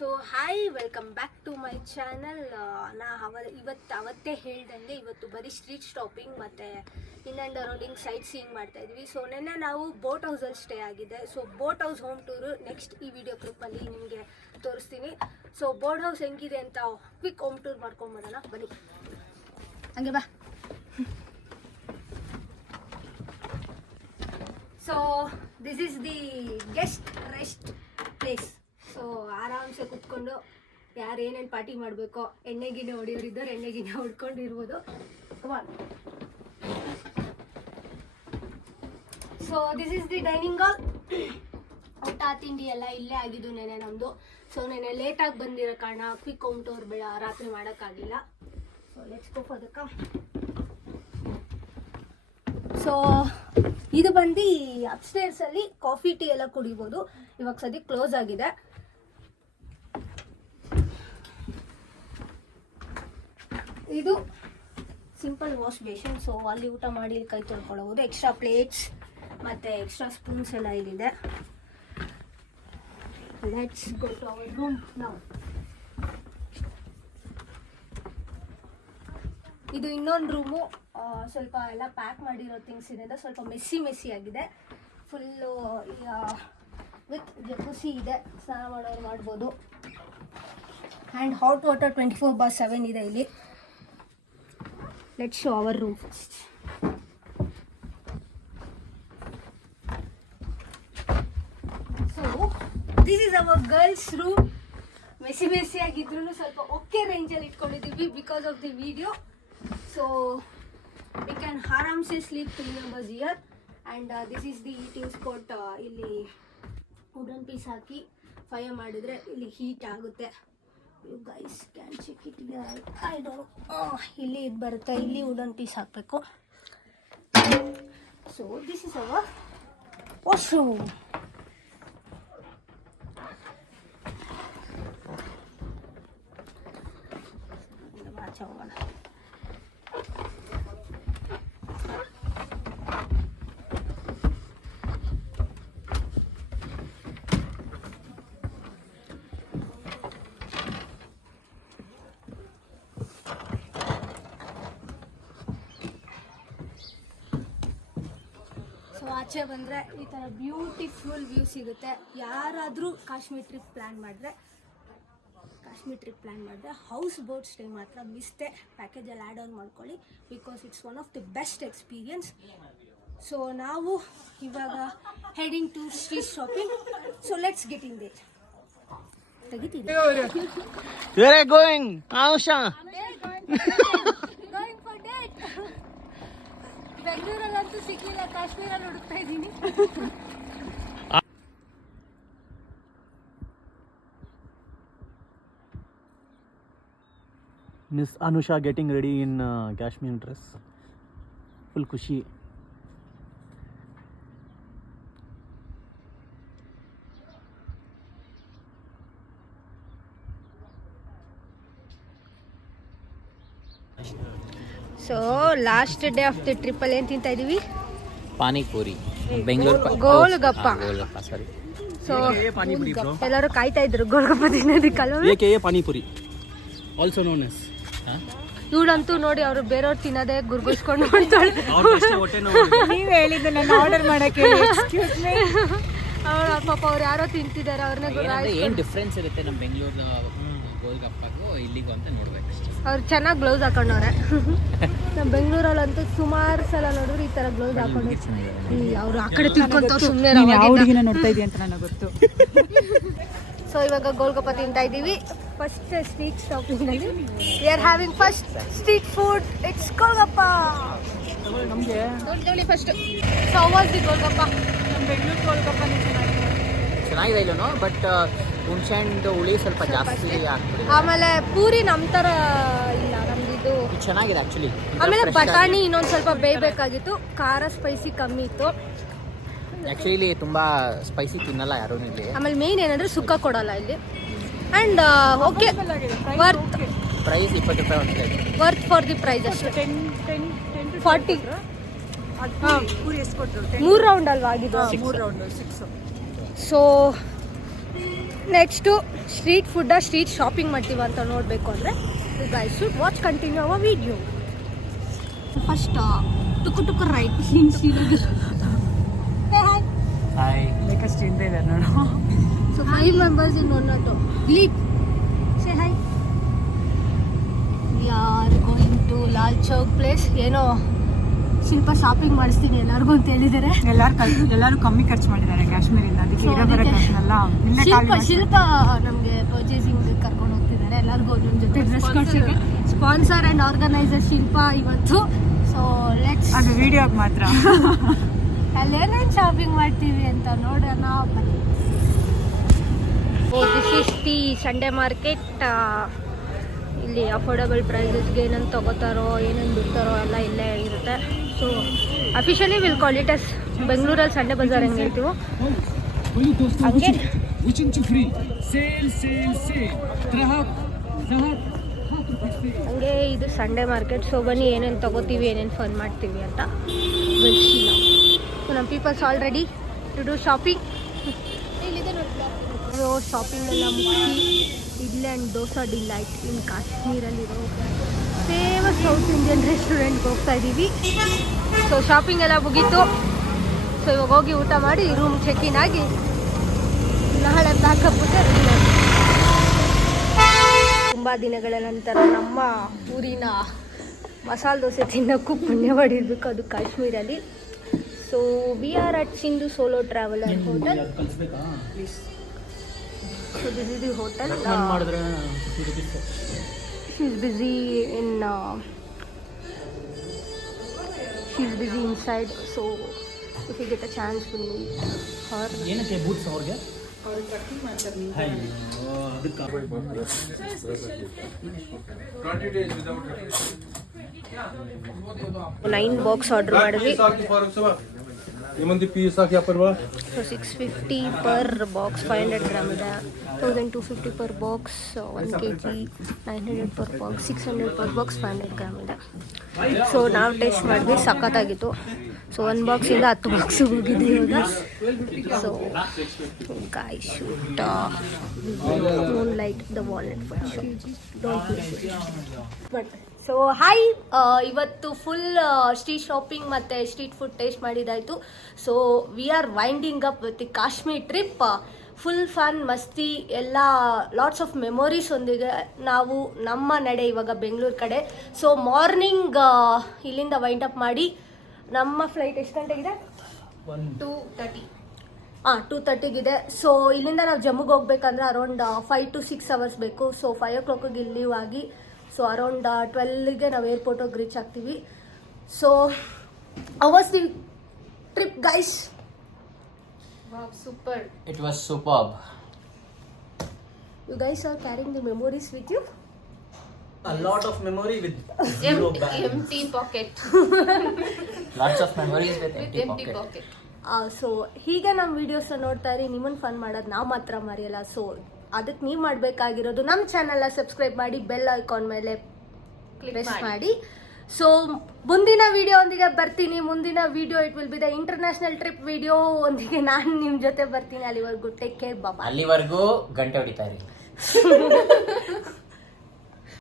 So hi, welcome back to my channel. ಅವತ್ತೇ ಹೇಳ್ದಂಗೆ ಇವತ್ತು ಬರೀ ಸ್ಟ್ರೀಟ್ ಸ್ಟಾಪಿಂಗ್ ಮತ್ತು in and arounding sightseeing ಮಾಡ್ತಾಯಿದ್ವಿ. ಸೊ ನೆನ್ನೆ ನಾವು ಬೋಟ್ ಹೌಸಲ್ಲಿ ಸ್ಟೇ ಆಗಿದೆ. So boat house home tour next ಈ ವಿಡಿಯೋ ಕ್ಲಿಪ್ಪಲ್ಲಿ ನಿಮಗೆ ತೋರಿಸ್ತೀನಿ. ಸೊ ಬೋಟ್ ಹೌಸ್ ಹೆಂಗಿದೆ ಅಂತ ಕ್ವಿಕ್ ಹೋಮ್ ಟೂರ್ ಮಾಡ್ಕೊಂಬೋದಲ್ಲ, ಬನ್ನಿ ಹಂಗೆ ಬಾ. So this is the guest rest place. So ಆರಾಮ್ಸೆ ಕುತ್ಕೊಂಡು ಯಾರು ಏನೇನು ಪಾರ್ಟಿ ಮಾಡಬೇಕೋ, ಎಣ್ಣೆಗಿಣ್ಣೆ ಹೊಡಿಯೋರಿದ್ದವ್ರು ಎಣ್ಣೆಗಿಣ್ಣೆ ಹೊಡ್ಕೊಂಡಿರ್ಬೋದು. So this is the dining hall. ಊಟ ತಿಂಡಿ ಎಲ್ಲ ಇಲ್ಲೇ ಆಗಿದ್ದು ನೆನೆ ನಮ್ಮದು. ಸೊ ನೆನೆ ಲೇಟಾಗಿ ಬಂದಿರೋ ಕಾರಣ ಕ್ವಿಕ್ ಹೋಮ್ ಟೂರ್ ರಾತ್ರಿ ಮಾಡೋಕ್ಕಾಗಿಲ್ಲ. So let's go for the come. So ಇದು ಬಂದು ಅಪ್ಸ್ಟೇರ್ಸಲ್ಲಿ ಕಾಫಿ ಟೀ ಎಲ್ಲ ಕುಡಿಬೋದು. ಇವಾಗ ಸದ್ಯಕ್ಕೆ ಕ್ಲೋಸ್ ಆಗಿದೆ. ಇದು ಸಿಂಪಲ್ ವಾಶ್ ಬೇಷನ್. ಸೊ ಅಲ್ಲಿ ಊಟ ಮಾಡಿ ಕೈ ತೊಳ್ಕೊಳ್ಳಬಹುದು. ಎಕ್ಸ್ಟ್ರಾ ಪ್ಲೇಟ್ಸ್ ಮತ್ತು ಎಕ್ಸ್ಟ್ರಾ ಸ್ಪೂನ್ಸ್ ಎಲ್ಲ ಇಲ್ಲಿದೆ. Let's go to our room now. ಇದು ಇನ್ನೊಂದು ರೂಮು. ಸ್ವಲ್ಪ ಎಲ್ಲ ಪ್ಯಾಕ್ ಮಾಡಿರೋ ಥಿಂಗ್ಸ್ ಇದೆ, ಸ್ವಲ್ಪ ಮೆಸ್ಸಿ ಆಗಿದೆ. ಫುಲ್ಲು ವಿತ್ ಜಕುಸಿ ಇದೆ, ಸ್ನಾನ ಮಾಡೋರು ಮಾಡ್ಬೋದು. ಆ್ಯಂಡ್ ಹಾಟ್ ವಾಟರ್ 24/7 ಇದೆ ಇಲ್ಲಿ. Let's show our room first. So this is our girls room. Messy ಆಗಿದ್ರು ಸ್ವಲ್ಪ ಓಕೆ ರೇಂಜಲ್ಲಿ ಇಟ್ಕೊಂಡಿದ್ದೀವಿ because of the video. So we can ಆರಾಮ್ಸೆ sleep 3 members here. And this is the eating spot. ಇಲ್ಲಿ wooden piece ಹಾಕಿ fire ಮಾಡಿದ್ರೆ ಇಲ್ಲಿ heat ಆಗುತ್ತೆ. You guys can check it. I don't. ಇಲ್ಲಿ ಇದು ಬರುತ್ತೆ, ಇಲ್ಲಿ ವುಡನ್ ಪೀಸ್ ಹಾಕಬೇಕು. So this is our washroom. ಆಚೆ ಹೋಗೋಣ. ಆಚೆ ಬಂದರೆ ಈ ಥರ ಬ್ಯೂಟಿಫುಲ್ ವ್ಯೂ ಸಿಗುತ್ತೆ. ಯಾರಾದರೂ ಕಾಶ್ಮೀರ್ ಟ್ರಿಪ್ ಪ್ಲ್ಯಾನ್ ಮಾಡಿದ್ರೆ ಹೌಸ್ ಬೋಟ್ ಸ್ಟೇ ಮಾತ್ರ ಮಿಸ್ಟೇ ಪ್ಯಾಕೇಜಲ್ಲಿ ಆ್ಯಡ್ ಆನ್ ಮಾಡ್ಕೊಳ್ಳಿ, because it's one of the best experience. So ನಾವು ಇವಾಗ heading to street shopping. So let's get in there. ತೆಗಿತೀವಿ. ಬೆಂಗಳೂರಲ್ಲಂತೂ ಸಿಕ್ಕಿಲ್ಲ, ಕಾಶ್ಮೀರಲ್ಲಿ ಹುಡುಕ್ತಾ ಇದ್ದೀನಿ. Miss Anusha getting ready in Kashmir dress. Full ಖುಷಿ. So last day of the ಟ್ರಿಪ್ಪಲ್ಲಿ ಏನು ತಿಂತಾ ಇದ್ದೀವಿ? ಪಾನಿಪುರಿ, ಬೆಂಗಳೂರು ಗೋಲ್ಗಪ್ಪ. ಸಾರಿ. ಸೊ ಎಲ್ಲರೂ ಕಾಯ್ತಾ ಇದ್ರು ಗೋಲ್ಗಪ್ಪ ತಿನ್ನೋದಕ್ಕಲ್ವ. AKA panipuri, also known as. ಇವಳಂತೂ ನೋಡಿ, ಅವರು ಬೇರೆಯವ್ರು ತಿನ್ನೋದೇ ಗುರ್ಗುಸ್ಕೊಂಡು ಮಾಡ್ತಾಳೆ. ನೀವು ಹೇಳಿದ್ದು ನಾನು ಆರ್ಡರ್ ಮಾಡಕ್ಕೆ. ಅವ್ರು ಪಾಪ ಅವ್ರು ಯಾರೋ ತಿಂತಿದ್ದಾರೆ, ಅವ್ರನ್ನ ಏನು ಡಿಫ್ರೆನ್ಸ್ ಇರುತ್ತೆ ನಮ್ಮ ಬೆಂಗಳೂರು ಗೋಲ್ಗಪ್ಪಗೂ ಇಲ್ಲಿಗೂ ಅಂತ ನೋಡ್ಬೇಕಷ್ಟೇ. ಅವ್ರು ಚೆನ್ನಾಗಿ ಗ್ಲೌಸ್ ಹಾಕೊಂಡವ್ರೆ. ನಮ್ಮ ಬೆಂಗಳೂರಲ್ಲಂತೂ ಸುಮಾರು ಸಲ ನೋಡಿದ್ರು ಈ ಥರ ಗ್ಲೌಸ್ ಹಾಕೊಂಡು ಅವ್ರು ಆ ಕಡೆ ತಿಳ್ಕೊಂತ ಸುಮ್ಮನೆ ಹುಡುಗಿನ ನೋಡ್ತಾ ಇದೀಯ ಅಂತ ನನಗೆ ಗೊತ್ತು. ಸೊ ಇವಾಗ ಗೋಲ್ಗಪ್ಪ ತಿಂತಾ ಇದ್ದೀವಿ. ಫಸ್ಟ್ ಸ್ಟ್ರೀಟ್ ಸ್ಟಾಪಿಂಗ್ನಲ್ಲಿ we are having first street food. It's golgappa. ನೋಡಿ first. So how was the golgappa? ನಮ್ಮ ಬೆಂಗಳೂರು ಗೋಲ್ಗಪ್ಪನೇ ಚೆನ್ನಾಗಿದೆ ಇಲ್ಲೂ, ಬಟ್ ಹುಣಸೆ ಹಣ್ಣು ಹುಳಿ ಸ್ವಲ್ಪ ಜಾಸ್ತಿ ಆಗ್ತದೆ. ಆಮೇಲೆ ಪೂರಿ ನಮ್ಮ ಥರ ಇಲ್ಲ, ನಮ್ದು ಇದು ಚೆನ್ನಾಗಿದೆ ಆ್ಯಕ್ಚುಲಿ. ಆಮೇಲೆ ಬಟಾಣಿ ಇನ್ನೊಂದು ಸ್ವಲ್ಪ ಬೇಯಬೇಕಾಗಿತ್ತು, ಖಾರ ಸ್ಪೈಸಿ ಕಮ್ಮಿ ಇತ್ತು. ಆ್ಯಕ್ಚುಲಿ ಇಲ್ಲಿ ತುಂಬ ಸ್ಪೈಸಿ ತಿನ್ನಲ್ಲ ಯಾರೂ ಇಲ್ಲಿ. ಆಮೇಲೆ ಮೇನ್ ಏನಂದರೆ ಸುಕ್ಕ ಕೊಡಲ್ಲ ಇಲ್ಲಿ. ಆ್ಯಂಡ್ ಓಕೆ, ವರ್ತ್ ಪ್ರೈಸ್ 20 ರೂಪಾಯಿ ಒಂದು plate. Worth for the price ಅಷ್ಟೇ. 40. ಪೂರಿ ಎಷ್ಟು ಕೊಟ್ಟರು? 3 ರೌಂಡ್ ಅಲ್ವಾ ಆಗಿದ್ದು? 3 ರೌಂಡ್ 6. ಸೊ ನೆಕ್ಸ್ಟು ಸ್ಟ್ರೀಟ್ ಫುಡ್ಡ ಸ್ಟ್ರೀಟ್ ಶಾಪಿಂಗ್ ಮಾಡ್ತೀವಿ ಅಂತ ನೋಡಬೇಕು ಅಂದರೆ guys should watch continue our video. First ಟುಕು ರೈಟ್ ಹಾಯ್. ಬೇಕಷ್ಟು ಹಿಂದೆ ಇದೆ ನೋಡು. So 5 members in one auto. Lead. Say hi. We are going to Lal Chowk place. ಏನೋ ಶಿಲ್ಪ ಶಾಪಿಂಗ್ ಮಾಡಿಸ್ತೀನಿ ಎಲ್ಲರಿಗೂ ಅಂತ ಹೇಳಿದ್ದಾರೆ. ಎಲ್ಲರೂ ಕಮ್ಮಿ ಖರ್ಚು ಮಾಡಿದ್ದಾರೆ ಕಾಶ್ಮೀರಿಂದ. ಅದಕ್ಕೆ So, ಇರೋ ಕಾಶನೆಲ್ಲ ನಿನ್ನೆ ಖಾಲಿ ಶಿಲ್ಪ ನಮಗೆ ಪರ್ಚೇಸಿಂಗ್ ಕರ್ಕೊಂಡು ಹೋಗ್ತಿದ್ದಾರೆ. ಎಲ್ಲರಿಗೂ ನಮ್ಮ ಜೊತೆ ಡ್ರೆಸ್ ಕೊಡ್ಸೋಕ್ಕೆ ಸ್ಪಾನ್ಸರ್ ಆ್ಯಂಡ್ ಆರ್ಗನೈಸರ್ ಶಿಲ್ಪ ಇವತ್ತು. ಸೊ ಲೆಟ್ಸ್ ಅದು ವಿಡಿಯೋಗೆ ಮಾತ್ರ. ಅಲ್ಲೇನೇನು ಶಾಪಿಂಗ್ ಮಾಡ್ತೀವಿ ಅಂತ ನೋಡೋಣ ಬನ್ನಿ. This is the Sunday market. ಇಲ್ಲಿ ಅಫೋರ್ಡಬಲ್ ಪ್ರೈಸಸ್ಗೆ ಏನೇನು ತೊಗೋತಾರೋ ಏನೇನು ಬಿಡ್ತಾರೋ ಎಲ್ಲ ಇಲ್ಲೇ ಇರುತ್ತೆ. So officially will call it as ಬೆಂಗಳೂರಲ್ಲಿ ಸಂಡೇ ಬಜಾರ್ ಹೆಂಗೆ ಹೇಳ್ತೀವೋ ಹಂಗೆ. ಹಂಗೆ ಇದು ಸಂಡೇ ಮಾರ್ಕೆಟ್. ಸೊ ಬನ್ನಿ ಏನೇನು ತೊಗೋತೀವಿ ಏನೇನು ಫನ್ ಮಾಡ್ತೀವಿ ಅಂತ ವಿಲ್. ಸೊ ನಮ್ಮ peoples all ready to do shopping. Shopping ಎಲ್ಲ ಮುಗಿಸಿ idli and dosa delight in ಕಾಶ್ಮೀರಲ್ಲಿರೋ ಫೇಮಸ್ ಸೌತ್ ಇಂಡಿಯನ್ ರೆಸ್ಟೋರೆಂಟ್ಗೆ ಹೋಗ್ತಾ ಇದ್ದೀವಿ. ಸೊ ಶಾಪಿಂಗ್ ಎಲ್ಲ ಮುಗೀತು. ಸೊ ಇವಾಗ ಹೋಗಿ ಊಟ ಮಾಡಿ ರೂಮ್ ಚೆಕ್ ಇನ್ ಆಗಿ ನಾಳೆ ಪ್ಯಾಕಪ್ ರೆಡಿ ಮಾಡಿ. ತುಂಬ ದಿನಗಳ ನಂತರ ನಮ್ಮ ಊರಿನ ಮಸಾಲೆ ದೋಸೆ ತಿನ್ನೋಕ್ಕೂ ಪುಣ್ಯ ಮಾಡಿರ್ಬೇಕು, ಅದು ಕಾಶ್ಮೀರಲ್ಲಿ. So we are at Sindhu solo traveller hotel. So this is the hotel. She's busy inside. So if you get a chance, we'll meet her. ಏನಕ್ಕೆ ಬೂಟ್ಸ್ ಅವ್ರಿಗೆ? 9 ಬಾಕ್ಸ್ ಆರ್ಡರ್ ಮಾಡಿದ್ವಿ. ಸೊ 650 ಪರ್ ಬಾಕ್ಸ್, 500 ಗ್ರಾಮ್ ಇದೆ. 1250 per box, 1 kg, 900 per box, 600 per box, 500 gram ಇದೆ. So ನಾವು taste ಮಾಡಿದ್ವಿ, ಸಖತ್ತಾಗಿತ್ತು. So 1 ಬಾಕ್ಸಿಂದ 10 box ಹೋಗಿದೆ ಇವಾಗ. So guys should moonlight the walnut for sure. Don't miss it. So hi, ಇವತ್ತು full street shopping ಮತ್ತು street food taste ಮಾಡಿದ್ದಾಯಿತು. So we are winding up with the Kashmir trip. Full fun, ಮಸ್ತಿ, ಎಲ್ಲ lots of memories ಒಂದಿಗೆ ನಾವು ನಮ್ಮ ನಡೆ ಇವಾಗ ಬೆಂಗಳೂರು ಕಡೆ. ಸೊ ಮಾರ್ನಿಂಗ್ ಇಲ್ಲಿಂದ ವೈಂಡ್ ಅಪ್ ಮಾಡಿ ನಮ್ಮ ಫ್ಲೈಟ್ ಎಷ್ಟು ಗಂಟೆಗಿದೆ? 2:30. 2:30ಗಿದೆ. ಸೊ ಇಲ್ಲಿಂದ ನಾವು ಜಮ್ಮಿಗೆ ಹೋಗ್ಬೇಕಂದ್ರೆ ಅರೌಂಡ್ 5 to 6 hours ಬೇಕು. ಸೊ 5 o'clock ಲೀವ್ ಆಗಿ ಸೊ ಅರೌಂಡ್ 12ಗೆ ನಾವು ಏರ್ಪೋರ್ಟ್ ಹೋಗಿ ರೀಚ್ ಆಗ್ತೀವಿ. So how was the trip guys? Super. It was superb. You guys are carrying the memories with you? A lot of memory with zero bag. Empty pocket. Lots of memories with empty pocket. So ಹೀಗೆ ನಮ್ಮ ವೀಡಿಯೋಸ್ನ ನೋಡ್ತಾ ಇರಿ. ನಿಮ್ಮನ್ನು fun ಮಾಡೋದು ನಾವು ಮಾತ್ರ ಮರೆಯಲ್ಲ. So ಅದಕ್ಕೆ ನೀವು ಮಾಡಬೇಕಾಗಿರೋದು ನಮ್ಮ ಚಾನಲ್ನ ಸಬ್ಸ್ಕ್ರೈಬ್ ಮಾಡಿ, ಬೆಲ್ ಐಕಾನ್ ಮೇಲೆ ಪ್ರೆಸ್ ಮಾಡಿ. ಸೊ ಮುಂದಿನ ವಿಡಿಯೋ ಒಂದಿಗೆ ಬರ್ತೀನಿ. ಮುಂದಿನ video it will be the international trip video ಒಂದಿಗೆ ನಾನು ನಿಮ್ಮ ಜೊತೆ ಬರ್ತೀನಿ. ಅಲ್ಲಿವರೆಗೂ ಟೇಕ್ ಕೇರ್, ಬಾಬಾ. ಅಲ್ಲಿವರೆಗೂ ಗಂಟೆ ಹೊಡಿತಾ ಇರಿ.